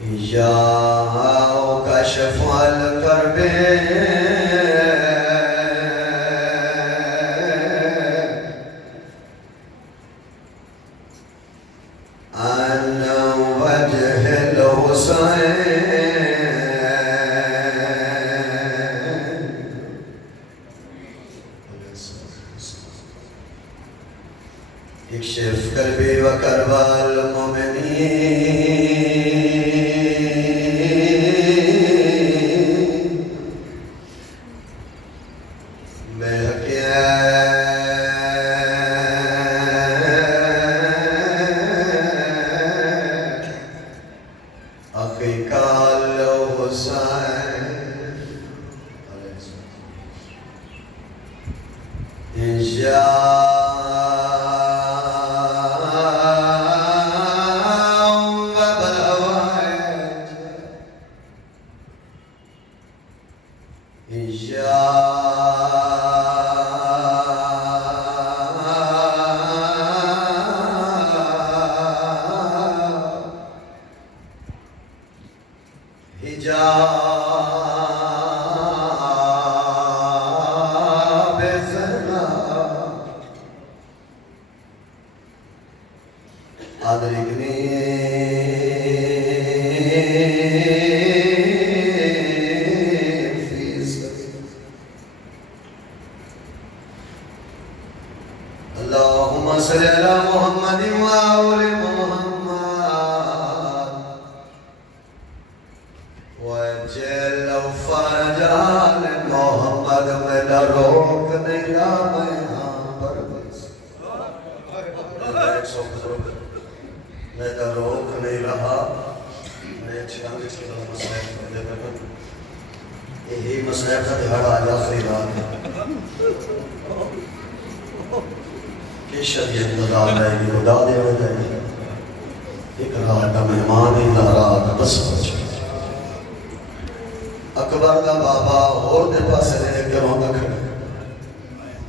یا کشف الکرب عن وجه الحسین اکشف قلبی و کرب المؤمنین بحق اخیک الحسین حجاب زنا ادرکنی اللهم صل على محمد وآل محمد وجل فرج آل محمد میرا روک نہیں رہا میں یہاں پر میرا روک نہیں رہا میں چھانگ چھوڑا مسائب کرنے پر یہی مسائب کا دہاڑا آج آخری رات ہے کہ شریعت نظام رہے گی خدا دے ہو جائے گی ایک رات کا مہمان ہی رات بس بچے اکبر کا بابا اور دے پاسے رہے کروں گا کھڑے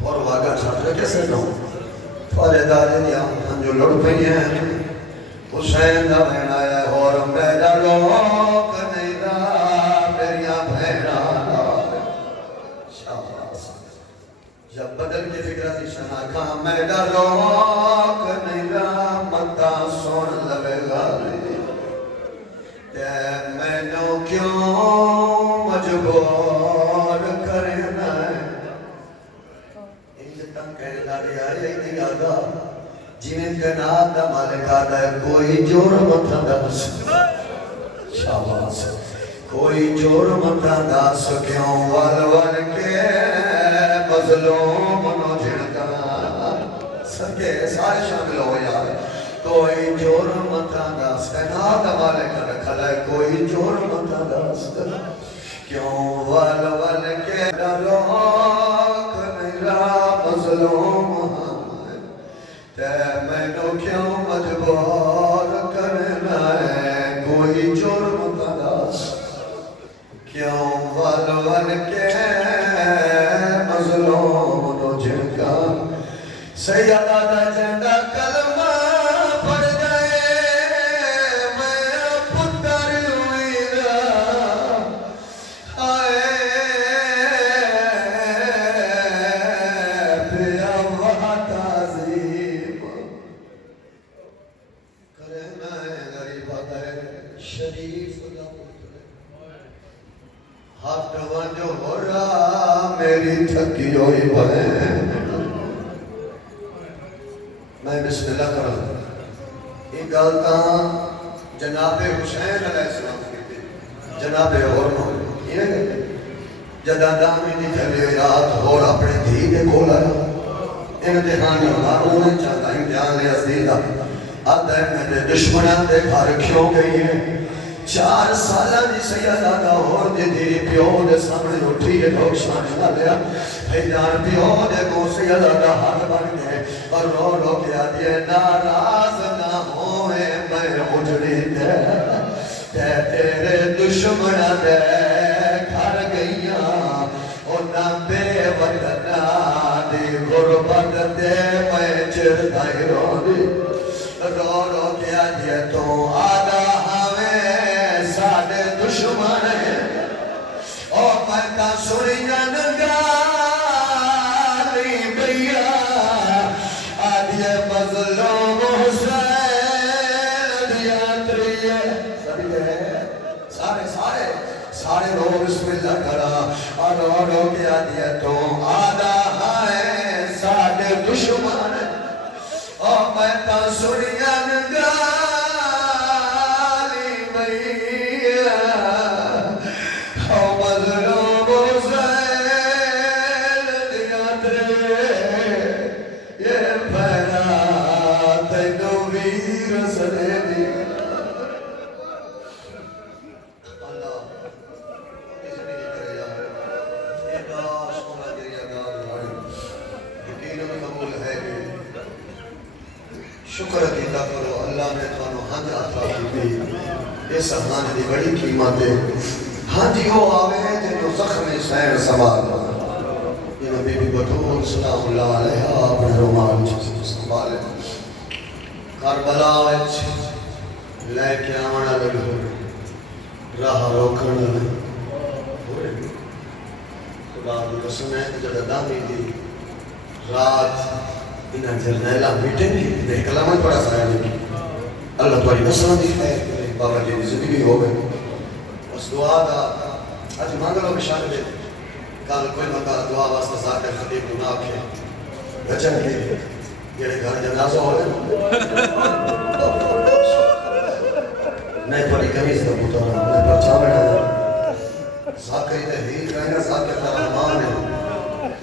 اور واقعہ چھاٹ رہے کیسے نہ فالے دارے دیا ہم جو لڑ پہی ہیں حسین دا بہن آیا ہے اور میرا روک نہیں رہا میریاں بہنہ شاباس جب بدل کی فکرہ تھی شناکھا میرا روک نہیں رہا متا سون لگے گا تے میں نو کیوں مجبور کرنا ہے انجھ تنگ کہنے داری آئی نہیں آگا جنہیں کنات دا مالک آدھا ہے کوئی جرم تھا دس شاباس کوئی جرم تھا دس کیوں ول کے مظلوم نو جھڑکا سکے سارے شامل ہو یار کوئی جرم تھا دس کنات دا مالک رکھا ہے کوئی جرم تھا دس کیوں ول کے روک میرا مظلوم تے میں نو کیوں مجبور کرنا ہے کوئی جرم تلاش کیوں ول کے مظلوم نو جھڑکا سیدہ دا جھنڈا کلمہ پڑھ جائے میں پتر ہوئی را آئے پیا وہاں تعظیم کرنا ہے غریبہ ہے شریف دا ہاتھ وانجو ہو رہا میری تھکی ہوئی بہن میں بسم اللہ کروں ایک گالتا جناب حسین علیہ السلام کی جناب اور یہ جدہ دامی دی تھلی رات اور اپنے دھی دے کھولا امتحانی ہماروں نے چاہتا امتحان لے ازدیدہ آدھا میرے دشمنان دے گھر کیوں گئی ہے 4 سالہ دی سیدہ دا اور دی دی پیو دے سامنے اٹھی ہے لوگ شانے نہ لیا بھیجان پیو دے کو سیدہ دا ہاتھ بن گئے اور رو رو کیا دیئے ناراض نہ ہوئے میں اجڑی دے تیرے دشمنہ دے گھر گئیاں اور نہ بے وطنہ دی غربت دے میں چردائی رو دی رو رو کیا دیئے تو آدھا ہمیں رو بسم اللہ کرا رو کیا دیا تو آدھا ہے ساڑھے دشمن اور میں تا سنین گالی میا اور مظلوم حسین دیا ترے یہ پہنا تینو ویر سنے دی اللہ اس میں یہ کرے یار ایک آشکونا دریا گار بھائی یقیناً قبول ہے کہ شکر عطا کرو اللہ نے تھانو ہنج عطا کی اس ہنج دی بڑی قیمت ہے ہنج ہو آوے ہیں جنہوں زخم سین سوال یہ بی بی بطول سلام اللہ علیہ اپنے رومان سنبھالے کربلا وچ لے کے آنا لگو راہ روکن لگو خدا دی قسم ہے کہ جب دامی دی رات انہاں جرنیلہ میٹنگ کی دیکھ کلامت پڑا سایا نہیں اللہ تمہاری نسلوں دی خیر کرے بابا جی دی زندگی ہو گئے اس دعا دا آج مانگ لو بشار دے کل کوئی مطا دعا واسطہ ذاکر خطیب گناہ کے بچن کے جڑے گھر جنازہ ہو گئے میں تمہاری کمیز دا پوتا رہا میں پرچا بڑھا ہے ذاکری تحریر رہنا ذاکر دا رحمان ہے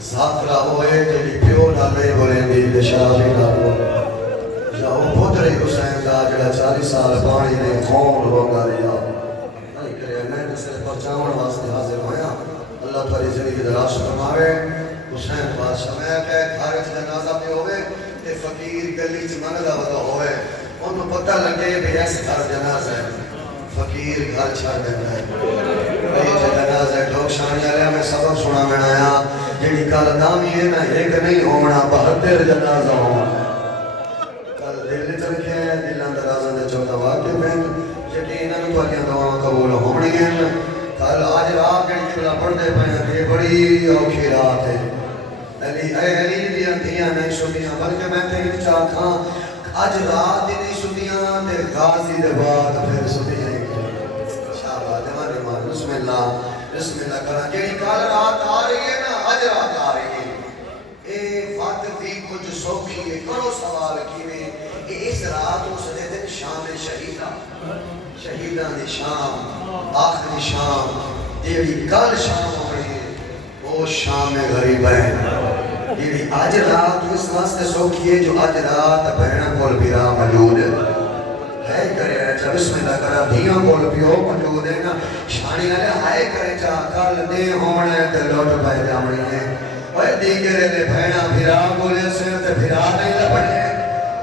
ذاکرہ ہوئے جلی پیو ڈالے بولیں دی دشاری ڈالو یا وہ پتری حسین دا جڑا 40 سال پانی نے خون روگا ریا نہیں کرے میں صرف پرچاون واسطے حاضر ہویا اللہ تمہاری زندگی دراز فرماوے حسین بادشاہ میں کہ خارج جنازہ پہ ہوئے کہ فقیر گلی چ منگدا ودا ہوئے انہوں پتہ لگے بھی ایسے گھر جنازہ ہے فقیر گھر چھڑ دیتا ہے بھئی جنازہ ہے ٹھوک شانی علیہ میں سبق سنا میں آیا جنہی کل دامی ہے نا ایک نہیں ہونا 72 جنازہ ہونا کل دل چلکے ہیں دل اندر آزان دے چوتا واقع ہیں یقیناً تو آلیاں دعاں قبول ہونی ہیں کل آج رات جنہی کبلا پڑھ دے پائیں یہ بڑی اوکھی رات ہے علی دیاں دیاں نہیں سنیاں بلکہ میں تے ایک چاکھاں آج رات دی نہیں سنیاں تے غازی دے بعد پھر سنیاں شاہبہ جمعہ مان بسم اللہ کرنا جنہی کل رات آ رہی ہے نا آج رات آ رہی ہے اے فاتح بھی کچھ سوکھی ہے کرو سوال کی میں اس رات اس دن شام شہیدہ دی شام آخری شام دیوی کل شام ہوئی وہ شام غریب ہے دیوی آج رات اس واسطے سوکھی ہے جو آج رات بہنہ کول پیرا موجود ہے کرے اچھا بسم اللہ کرا دھیاں کول پیو موجود ہے نا شانی والے ہائے کرے چا کل دے ہونے تے لوٹ پائے جامنی ہے اوے دیگرے نے بہنا پھرا بولے سے تے پھرا نہیں لبڑے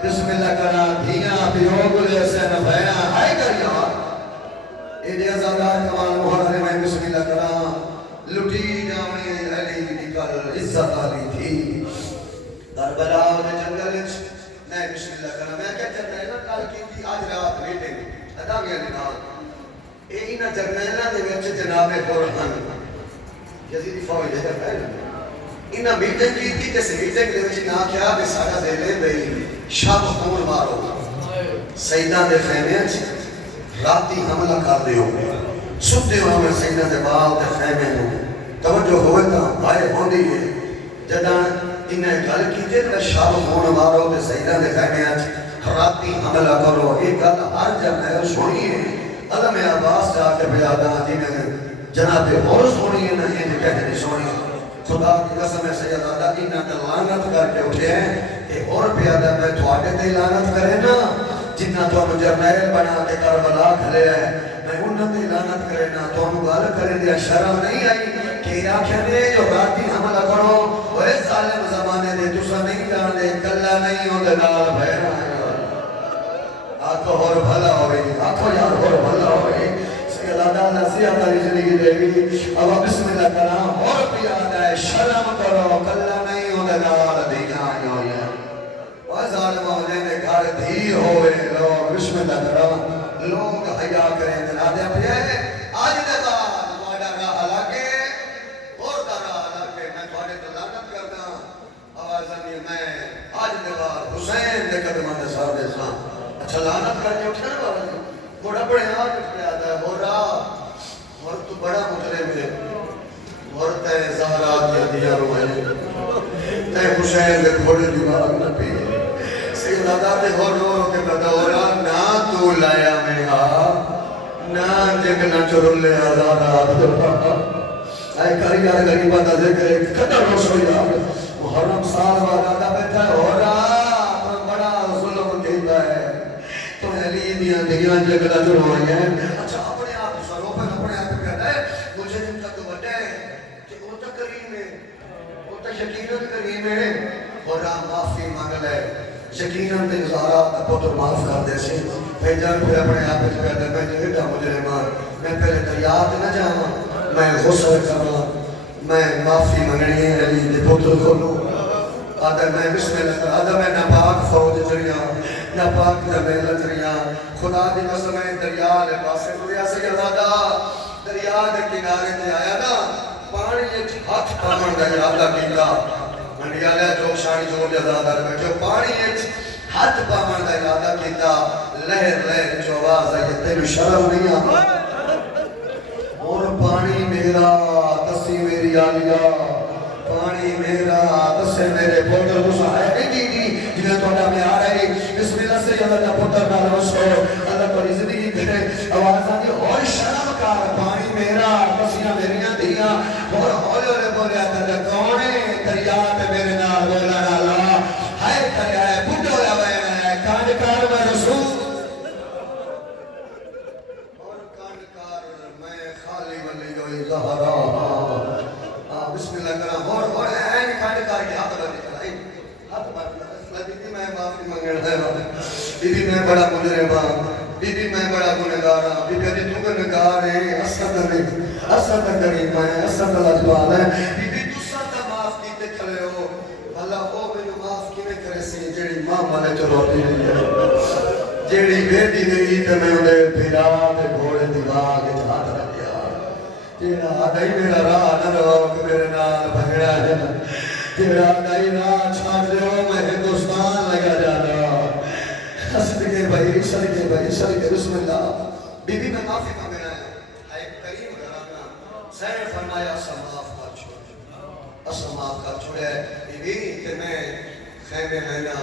بسم اللہ کرا دھیاں پیو بولے سے نہ بہنا ہائے کریا اے دے ازادار کمال محرم میں بسم اللہ کرا لٹی جامنی علی دی کل عزت آلی تھی کربلا دے جنگل میں بسم اللہ کرا میں کہتا ہے نا کل کی تھی آج رات میٹنگ ادا گیا نکال اے اینا جرنیلہ دے وچ جناب قرآن یزیدی فوج دے کر پہلے اینا میٹنگ کی تھی جیسے میٹنگ دے وچ نہ کیا بے سارا دے لے بھئی شب خون مارو سیدہ دے خیمے راتی حملہ کر دے ہو ستے ہو ہمیں سیدہ دے بال دے خیمے ہو توجہ ہوئے تا بھائی ہوندی ہے جدہ انہیں گل کی تھے کہ شب خون مارو دے سیدہ دے خیمے راتی حملہ کرو ایک گل ہر جگہ سنیے علم عباس جا کے بیادہ جنہیں جناب اور سنیے نہیں ہے کہتے نہیں سنیے خدا کی قسم ہے سیدادہ انہاں نے لعنت کر کے اٹھے ہیں کہ اور بیادہ میں تھوڑے تے لعنت کرے نا جنہ تو ہم جرنیل بنا کے کربلا کھلے ہیں میں انہاں تے لعنت کرے نا تو ہم گال کرے دیا شرم نہیں آئی کہ آنکھیں دے جو راتی حملہ کرو وہ اس ظالم زمانے دے تسا نہیں جان دے کلہ نہیں ہو دے نال بھیرا ہے آنکھو اور بھلا ہوئی آنکھو یار اور بھلا ہوئی اللہ تعالیٰ نصیحت علی زندگی دے گی اب بسم اللہ کرام اور پیادہ ہے شرم کرو کلہ نہیں ہو دے نال دیکھا آئی ہوئی ہے ظالم ہونے نے گھر دھی ہوئے لوگ بسم اللہ کرام لوگ حیاء کریں دلا دے اپنے آج دے بعد ماڑا راہ لگے اور دا راہ لگے میں تھوڑے تلانت کرنا آوازنی میں آج دے بعد حسین دے قدمان دے سار دے سان اچھا لانت کر کے اٹھنا بابا جی بڑا بڑے آج اٹھ کے آتا ہے اور تو بڑا مجرم ہے اور تے زہرا دیا دیا روائے تے حسین دے گھوڑے دیوار نہ پی سیدہ داتے ہو رو کے بدورا نہ تو لایا میں نہ جگنا چرولے آزارات اے کاری یار غریبہ دا ذکر ایک قدر رسول محرم سال والا دا بیٹھا ہو رہا بڑا ظلم دیتا ہے تو علی دیا دیا جگنا چروائے ہیں اچھا اپنے آپ سروں پر اپنے آپ کہتا ہے مجھے ان کا تو بڑا ہے کہ وہ تا کریم ہے وہ تا یقیناً کریم ہے اور رام معافی مانگل ہے یقیناً تے زہرا پوتر معاف کر دے سے بھیجان پھر اپنے آپ اس کہتا ہے میں جو ایڈا مجرمان میں پہلے دریات نہ جاؤں میں غسل کروں میں معافی منگنی ہے علی دے پوتر کھولوں آدھر میں بسم اللہ آدھر میں ناپاک فوج چڑیاں ناپاک جمیل چڑیاں خدا دی قسم ہے دریا لے پاسے دنیا سے یزادہ دریا دے کنارے تے آیا نا پانی ایک ہاتھ پامن دا ارادہ کیتا منڈیا لے جو شانی جو یزادہ میں جو پانی ایک ہاتھ پامن دا ارادہ کیتا لہر لہر جو آواز ہے یہ تیری شرم نہیں آتا اور پانی میرا تسی میری آلیا پانی میرا تسے میرے پوتر گسا ہے نہیں دی جنہیں توڑا میں آ رہی بسم اللہ سے اللہ کا پوتر نہ روشو اللہ کو زندگی کرے آواز آتی اور شرم کار پانی میرا تسیاں میریاں دیا اور ہولے لے بولے آتا ہے کونے دریات میرے نال بولا ڈالا ہائے دریا ہے بھٹو یا بہن ہے کانڈ کار میں رسول زہرا بسم اللہ کرام اور این کھانے کار کے ہاتھ بردی کرائی ہاتھ بردی بی میں معافی منگن ہے بی میں بڑا مجرم بی میں بڑا گنہگار بی بی تو گنہگار ہے اسد کریم ہے اسد لجوال ہے بی تو ساتھ معاف کیتے کھلے ہو اللہ او میں معاف کینے کرے سی جیڑی ماں مانے چلوتی نہیں ہے جیڑی بیٹی گئی تے میں انہیں پھرا تے گھوڑے دماغ ہاتھ رکھ تیرا آدھائی میرا راہ نہ رو کہ میرے نال بھگڑا ہے تیرا آدھائی راہ چھاڑ دے ہو میں ہندوستان لگا جانا صدقے بھائی صدقے بسم اللہ بی بی میں معافی مانگنا ہے ایک کریم گھرانا سین فرمایا اسا معاف کر چھوڑے اسا معاف کر چھوڑے بی بی کہ میں خیمے لینا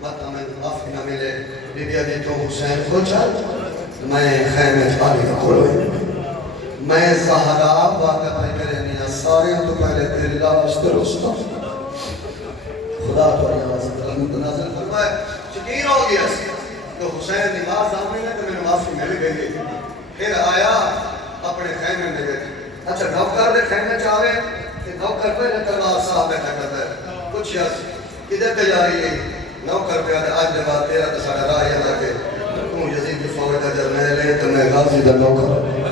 مت ہمیں معافی نہ ملے بی بی ادھی تو حسین کو چل میں خیمے چھالی کا کھولو میں زہرا واقع پہ کرے نہیں سارے تو پہلے تیری لاش درست خدا تو آواز نازل فرمائے یقین ہو گیا تو حسین نماز آمین ہے تو میں معافی مل گئی پھر آیا اپنے خیمے میں گئے اچھا نوکر دے خیمے چاہے کہ نوکر پہ تلوار صاحب بیٹھا کرتا ہے کچھ یس کدھر تیاری ہے نوکر پہ آج دے بعد تیرا تو ساڑھا راہ یہ لگے تم یزید کی فوج دا جرمیل ہے تو میں غازی دا نوکر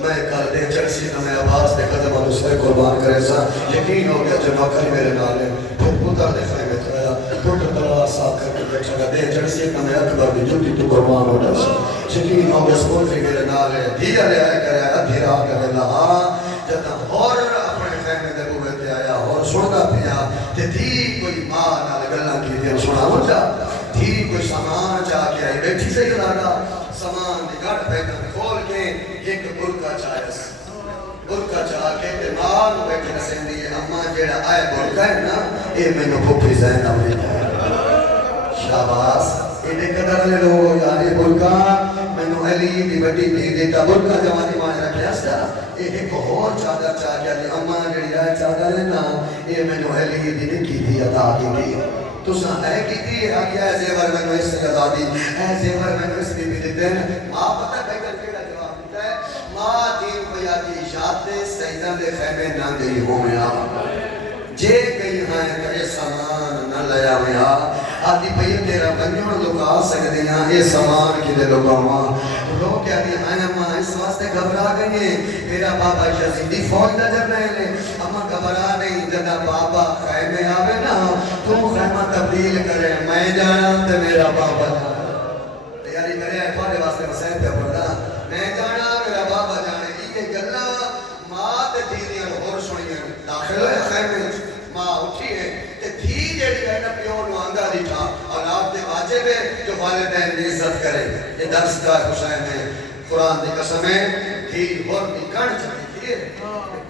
میں کل دے چڑسی کا میں آواز دے قدم اور اسے قربان کرے سا یقین ہو گیا جو نوکر میرے نالے پھر پتر دے خیمے تھایا پتر تلوار صاحب کر کے بیٹھا گا دے چڑسی کا میں اکبر دی جوتی تو قربان ہو جا سا یقین ہو گیا سکول میرے نالے دیا لے آئے کرے ادھی راہ کرے لہا جتا اور اپنے خیمے دے ہوئے تے آیا اور سننا پیا تے تھی کوئی ماں نال گلہ کی دے سنا ہو جا تھی کوئی سامان جا کے آئی بیٹھی سے ہی لانا سامان دی گھٹ بیٹھا کھول کے ایک برکا چاہیس برکا چاہ کے دماغ بیٹھے نسین دیئے اما جیڑا آئے برکا ہے نا اے میں نو پھوپی زین آمین ہے شاباس ایڈے قدر لے لو یاری برکا میں نو علی دی بڑی دی دیتا برکا جوانی ماں رکھے استا اے ایک اور چادر چاہ گیا دی اما جیڑی آئے چادر ہے نا اے میں نو علی دی نکی دی عطا کی دی تو ساں اے کی دی آگیا اے زیور میں نو اس سے عطا دی اے زیور میں نو اس بی بی دیتے ہیں ماں پتہ بیٹھا کیڑا جواب دیتا ہے ماں دین پیاتی شاہتے سیدہ دے خیمے نہ گئی ہویا جے گئی ہیں کہ سامان نہ لیا ہویا آدھی پہی تیرا بنیوں لکا سکدیاں اے سامان کی دے لکاواں لوگ کیا دی ہیں اماں اس واسطے گھبرا گئے میرا بابا یزیدی فوج دا جرنیلے اماں گھبرا نہیں جدا بابا خیمے آوے نا تم خیمہ تبدیل کرے میں جانا تے میرا بابا جانا تیاری کرے ہیں پاڑے واسطے مسائل پہ پڑھنا میں جانا میرا بابا جانے یہ گلہ ماں تے دیدیاں اور سنیاں داخل ہوئے خیمے ماں اٹھی ہے تے تھی جیڑی ہے نا پیو نو آنگا دیٹھا اولاد دے واجب ہے جو والدین دی عزت کرے یہ درس کا حسین ہے قرآن دی قسم ہے دھی اور بھی کڑ چڑھی تھی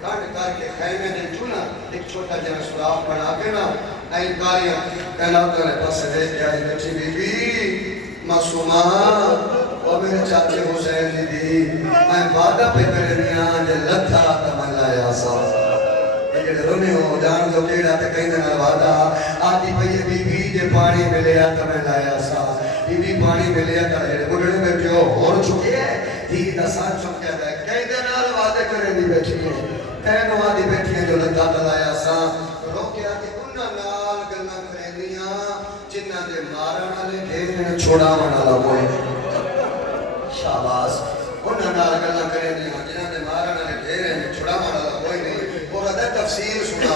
کڑ کر کے خیمے نے چنا ایک چھوٹا جنا سراخ بنا کے نا این کاریاں کہلاتا نے پاس دے کے آئی بیٹھی بی بی معصومہ اور میرے چاچے حسین دی میں وعدہ پہ کرنیاں جے لتھا تمہیں لایا ساز یہ رونے ہو جان جو کیڑا تے کہیں نہ وعدہ آتی پئی بی بی جے پانی ملیا تمہیں لایا ساز بی بی پانی ملیا کر بڑھڑے بیٹھے ہو اور چکے ہے دھی دا ساتھ چکے ہے کہیں دے نال وعدے کریں دی بیٹھی ہے کہیں وعدے بیٹھی ہے جو لتھا تلایا ساز روکیا کہ انہاں نال گلاں کرنیاں جنہاں دے مارن والے گھیرن چھوڑاون والا کوئی شاباش انہاں نال گلاں کرنیاں جنہاں دے مارن والے گھیرن چھوڑاون والا کوئی نہیں اور ادھر تفسیر سنا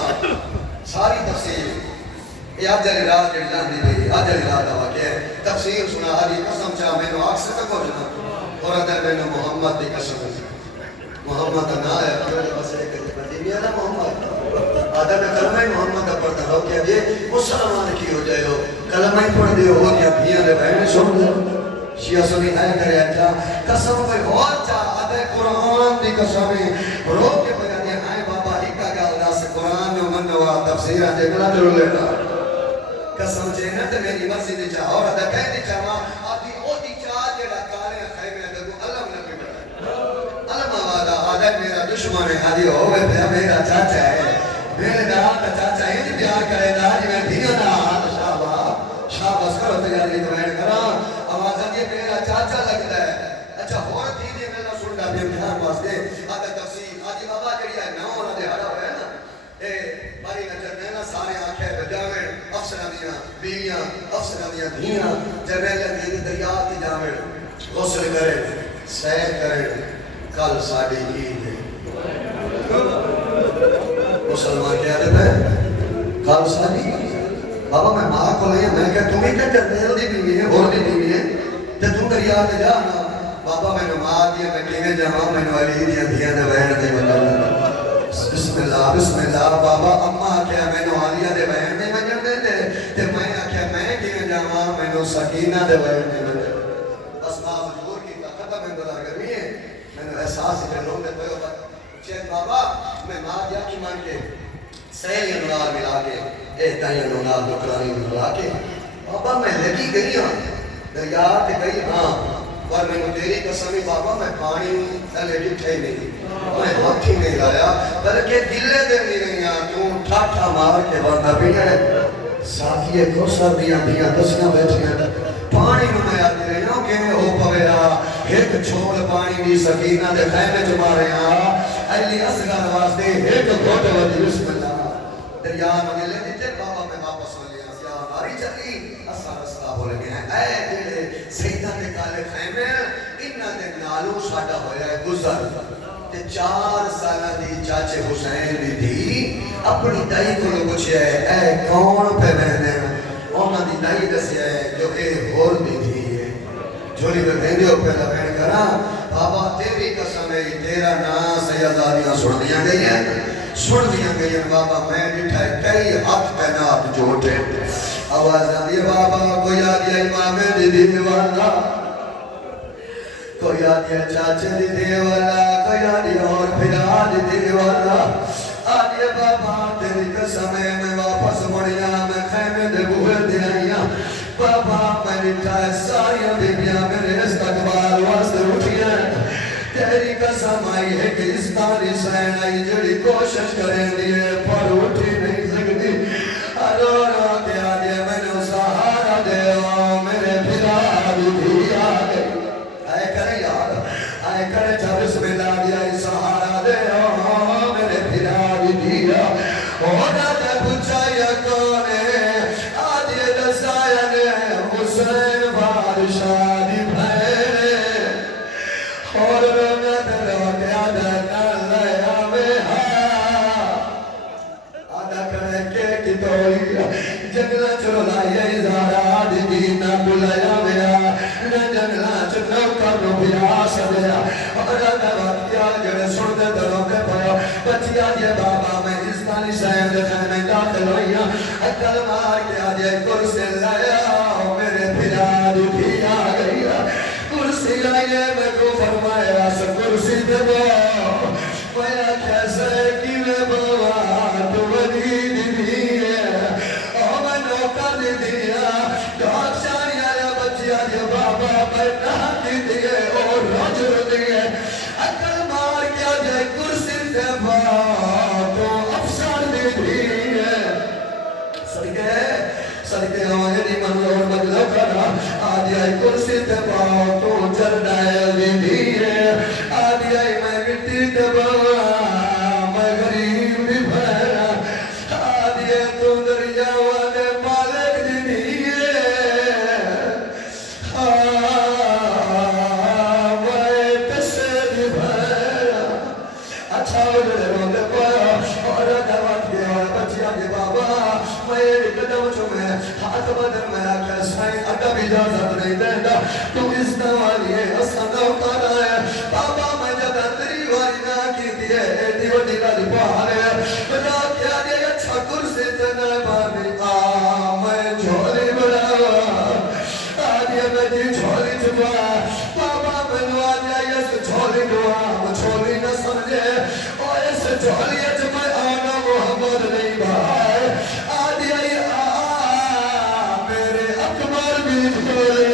ساری تفسیر یہ آج علی رات جڑی لاندی پئی آج علی رات دا واقعہ ہے تفسیر سنا آدھی قسم چاہ میں نو آگ سے تک ہو جنا اور ادھر میں نو محمد دی قسم محمد نہ ہے پھر بس ایک بندی بھی ہے نا محمد ادھر میں کلمہ محمد دا پڑھتا رہو کہ اب یہ مسلمان کی ہو جائے ہو کلمہ ہی پڑھ دے ہو کہ بھیاں دے بہن سن دے شیعہ سنی ہے کرے اچھا قسم پہ اور چاہ ادھر قرآن دی قسمیں رو کے بجا دیا آئے بابا ہکا گا اللہ سے قرآن میں منوا تفسیر آجے گلا ضرور لینا قسم چاہیے تے میری مرضی دی چاہ اور ادھر کہہ دی چاہ ماں آدھی او دی چاہ جیڑا کالے خیمے دگو علم نبی بڑھا علم آوازہ ادھر میرا دشمن ہے آدھی ہوئے پہ میرا چاچا ہے میرے دار کا چاچا ہے جی پیار کرے دا جی میں دھیا نا شابہ شابہ کرو تیاری تو میں کرا آوازہ یہ میرا چاچا لگتا ہے اچھا اور تھی دے میں نہ سن گا بھی امتحان واسطے آدھا تفسیر آدھی بابا جڑی ہے نہ ہونا دے ہڑا ہوئے نا اے باری نجر میں نا سارے آنکھیں بجاویں افسرہ دیاں بیویاں افسرہ دیاں دھیاں جمیلہ دین دریا کی جاویں غسل کرے سیر کرے کل ساڑی عید ہے مسلمان کیا دیتا ہے کل ساڑی بابا میں ماں کو لیا میں کہ تمہیں کہ جمیل دی بیوی ہے اور دی بیوی ہے تے تم دریا تے جانا بابا میں نماز دیا میں کیویں جاواں میں علی دیا دھیاں دے بہن دے وجہ بسم اللہ بابا اما کیا میں نو عالیہ دے بہن دے وجہ دے تے میں آکھیا میں کیویں جاواں میں نو سکینہ دے بہن دے وجہ بس ماں مجبور کی ختم ہے گزار کرنی ہے میں نے احساس ہے لوگ نے کوئی چیت بابا میں ماں دیا کی مان کے سہیلیاں نال ملا کے احتائیاں نال دکرانی ملا کے بابا میں لگی گئی ہاں دریا تے گئی ہاں اور میں نے تیری قسمی بابا میں پانی تھلے ڈٹھے نہیں میں ہاتھ ہی نہیں لایا بلکہ دلے دے نہیں رہیاں کیوں ٹھاٹھا مار کے بندہ بھی ہے ساتھیے کو سردیاں دیاں دسیاں بیٹھیاں پانی میں آتی رہی ہوں کہ ہو پویرا ایک چھوڑ پانی بھی سکینہ دے خیمے جو مارے علی اصغر واسطے ایک گھوٹے ودی بسم اللہ دریا میں لے دیتے بابا میں واپس ہو لیا سیاہ باری چلی اثر رسلہ ہو لگے ہیں اے جیڑے سیدہ دے کالے خیمے انہاں دے نالو ساڑا ہویا ہے گزر تے 4 سالہ دی چاچے حسین دی تھی اپنی دائی کو لوگ پوچھے اے کون پہ بہنے انہاں دی دائی دسیا ہے جو اے ہور دی تھی جولی میں بہنے ہو پہلا بہن کرا بابا تیری قسم ہے تیرا نام سیداریاں سن دیا گئی ہیں بابا میں ڈٹھا ہے کئی ہاتھ پہنات جوٹے آواز آدھی بابا کوئی آدھی امام دی دیوالا کوئی آدھی چاچے دی دیوالا کوئی آدھی اور پھرا دی دیوالا آدھی بابا تیری قسم ہے میں واپس مڑیا میں خیمے دے بوہے دے آئیا بابا میں ڈٹھا ہے ساری بیبیاں میرے استقبال واسطے اٹھیا تیری قسم آئی ہے کہ اس تاری سین آئی جڑی کوشش کریں دیئے پر اٹھی نہیں سکتی رو کے آدھے میں نے سہارا دے میرے پھرا بھی آ گئی آئے کرے یار آئے کرے چا بسم اللہ دیا سہارا دے میرے پھرا بھی اور آدھے پوچھا یا کونے آدھے دسایا نے حسین بادشاہ دی بھیرے اور رونت روکے آدھا نالیا میں آدھا کرے کے تولی جنگلہ چلائے ازارہ آدھی دینا بلایا میں جنگلہ چلو کرنو بیا سدیا اور آدھا وقتیا جڑے سن دے دروں کے پایا بچیا دیا بابا میں اس تانی سائن دے خیمے داخل ہوئیا اکل مار کے آدھے کرسی لایا میرے پھرا بھی آ گئی کرسی آئیے میں کو فرمایا سب کرسی دے نہ کی دیے اور رجل دیے اکل مار کیا جائے کرسی سے تو افسر دی دیے صدقے آئے نہیں من اور مجلو کرا آدھی آئی کرسی تے پاؤ تو جردائے دی دیے آدھی آئی میں مٹی تے باؤ میں غریب بھی بھیرا آدھی آئی تو دریا والے مالک دی دیے میں پسے دی بھیرا اچھا وجہ روندے پایا اور دوات گیا بچیاں کے بابا میں قدم چمیں ہاتھ بدر میں آکر سائیں ادب اجازت نہیں دینا تو اس نوالی ہے حسن اوکارا ہے بابا میں جب تیری واری نہ کی دیئے ایڈی وڈی گالی پہارے بجا کیا دے اچھا کرسی تنے بانی میں جھولی بڑھا آدھیا میں جی جھولی چکا بابا میں نوا دیا اس جھولی دعا وہ جھولی نہ سمجھے اور اس جھولی اجمع آنا محمد نہیں بھائی آدھیا میرے اکبر بھی جھولی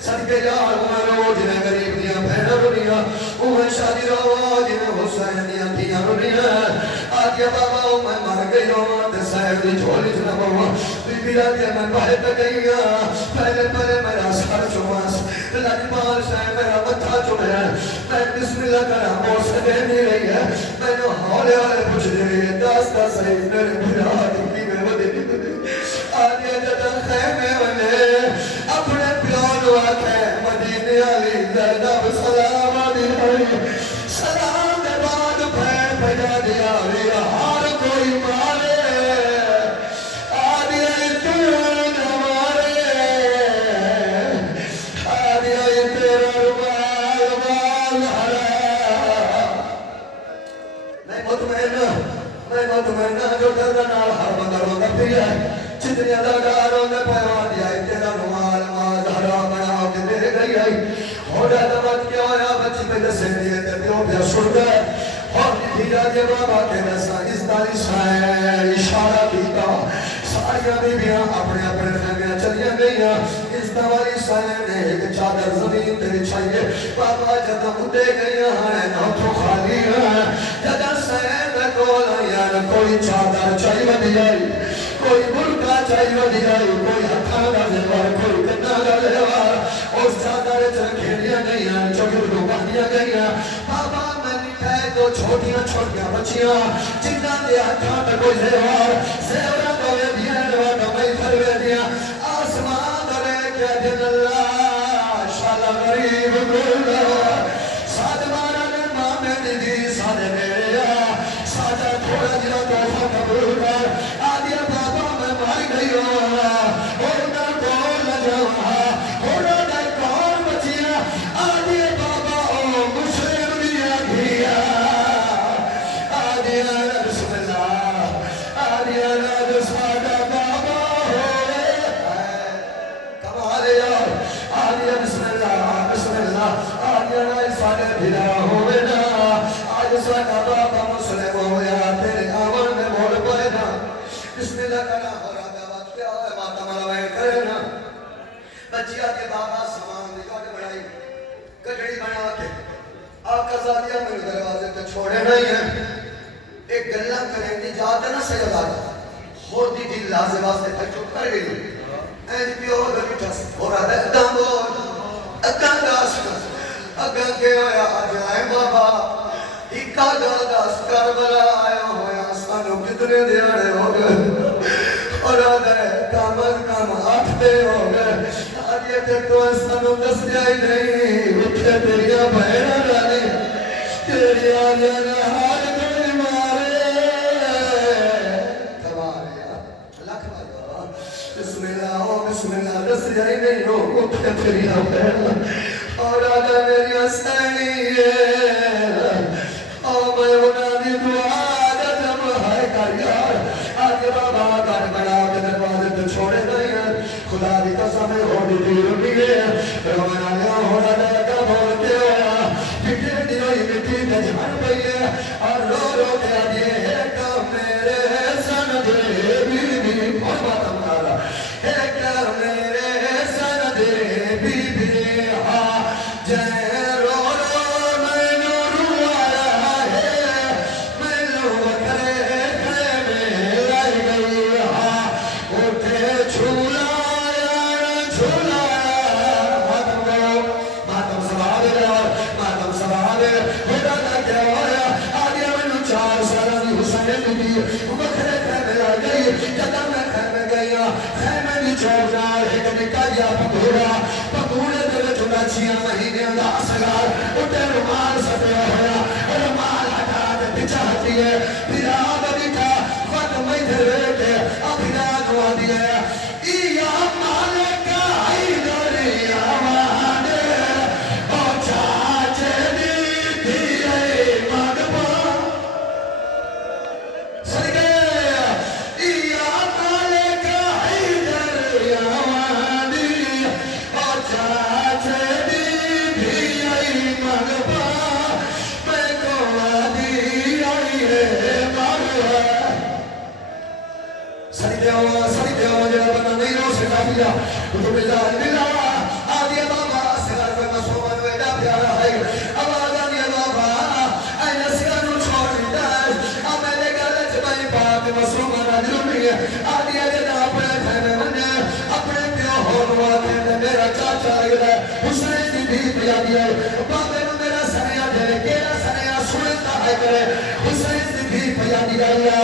صدقے یار عمرو جنہیں غریب دیا بہنہ رنیا عمر شادی روا جنہیں حسین دیا دیا رنیا آگیا بابا میں مر گئی ہوں تے صاحب دی جھولی جنہ بابا بی بی دیا میں بہت گئی پہلے میرا سر چماس لجبال صاحب میرا متھا چمیا میں بسم اللہ کرا موسے دے نہیں رہی ہے میں نے ہولے والے پوچھ دے رہی ہے داستا صحیح میرے بھرا دکی میں وہ دے آگیا جدا خیمے والے اپنے پیانو آکھے مدینے علی زیدہ سلام علیہ سلام دے بعد پھین بجا دیا ریا ہار کوئی مارے آدھی آئی تون ہمارے آدھی آئی تیرا روال ہرا میں مطمئنہ جو دردہ نال ہر بندر ہوگا پھر ہے جتنی اداکاروں نے پیوان دیا تیرا رومال ماں زہرا بنا کے دے گئی آئی ہو جاتا مت کیا ہویا بچی پہ دسے دیئے تے پیو پیا شڑ گئے اور دھیرا دے بابا کے نسا اس داری سائے اشارہ کیتا ساریا بیبیاں اپنے خیمیاں چلیاں گئیاں اس دوالی سائے نے ایک چادر زمین تے بچھائیے بابا جدہ اٹھے گئیاں ہیں نوٹو خالی ہیں جدہ سائے میں کولا یار کوئی چادر چاہی بدی آئی کوئی ملکہ چاہی بدی آئی کوئی ہتھا گا زیوار کوئی کنا گا زیوار اس چادر چرکھیڑیاں گئیاں چوکر دو بہنیاں گئیاں بابا میں نکھائے دو چھوٹیاں بچیاں جنہ دے ہتھا میں کوئی زیورہ دوے دیا نوا نمائی پھروے دیا آسمان دلے کیا جن اللہ شالا غریب گولہ سادمانہ نے مامے دی سادے میرے سادہ تھوڑا جنہ توفہ قبول کر آدیا بابا میں مار گئی ہونا کون لجاؤں ہونا دائی کون بچیا آدیا بابا او مسلم دیا گیا آدیا بسم اللہ آدیا سادہ بابا ہوئے کمالے یار آدیا بسم اللہ آدیا سادہ بھلا ہوئے نا آج سادہ بابا مسلم ہویا تیرے آمان میں موڑ پائے نا بسم اللہ کرنا ہو رہا دعوات کیا ہے ماتا ملوائے کرنا بچیا کے بابا سامان دکھا کے بڑھائی کجڑی بنا کے آقا زادیہ میرے دروازے تو چھوڑے نہیں ہیں ایک گلہ کریں دی جاتے نا سید آجا ہوتی دل لازے واسطے پھر چپ کر گئی اینج پیو گلی ٹھس ہو رہا ہے ادام بول ادام داس اگاں کے آیا آج آئے بابا اکا داس کربلا آیا ہویا سانو کتنے دیانے ہو گئے اور آدھے کام از کام 8 دے ہو گئے آدھے تے تو سانو دس جائی نہیں اٹھے تیریا بہنہ رانی تیری آدھے نہار کوئی مارے کماریا لکھ بھائی بسم اللہ دس جائی نہیں ہو اٹھے تیریا بہنہ اور آدھے میری حسینی ہے اور میں انہاں دی دعا دم ہے کر یار آگے بابا کر بڑا کے دروازے تو چھوڑے نہیں ہیں خدا دی قسم ہو دی رکی ہے رونا لیا ہونا لیا کا بول کے ہویا پھٹے دی ہوئی مٹی میں جھان پئی ہے اور رو رو کے آدھے ہے کہ میرے سن دے بی بی اور بات ہمارا ہے کہ میرے دی وکھرے خیمے لا گئی جدا میں خیمے گئی خیمے دی چوک نال ایک نکا جا پکوڑے دے وچ 6 مہینے دا اصغر اٹھے رومال سٹیا ہویا رومال ہٹا کے پیچھے ہٹی ہے پھر آب بیٹھا خود میں دے کے اپنا دعا دیا یا مالک حیدر یا مانے او چاچے دی دیئے مغبا صدقے یا مالک حیدر یا مانے او چاچے دی دیئے مغبا میں کو آدھی آئی ہے مغبا سریدے ہو جنہ بنا نہیں رو سکا دیا تو بلا آدھیا بابا سگار کوئی مسلمان ویڈا پیارا ہے اب آدھیا بابا این سگارو چھوڑ دیتا ہے اب میں نے گھر جبائی پاک مسلمان آدھیوں نہیں ہے آدھیا جنہ اپنے خیمے منے اپنے پیو ہو روا کہتے میرا چاچا لگ رہا ہے حسین دی بھی پیا دیا ہے بابے نو میرا سنیا دے کیرا سنیا سنتا ہے کرے حسین دی بھی پیا دیا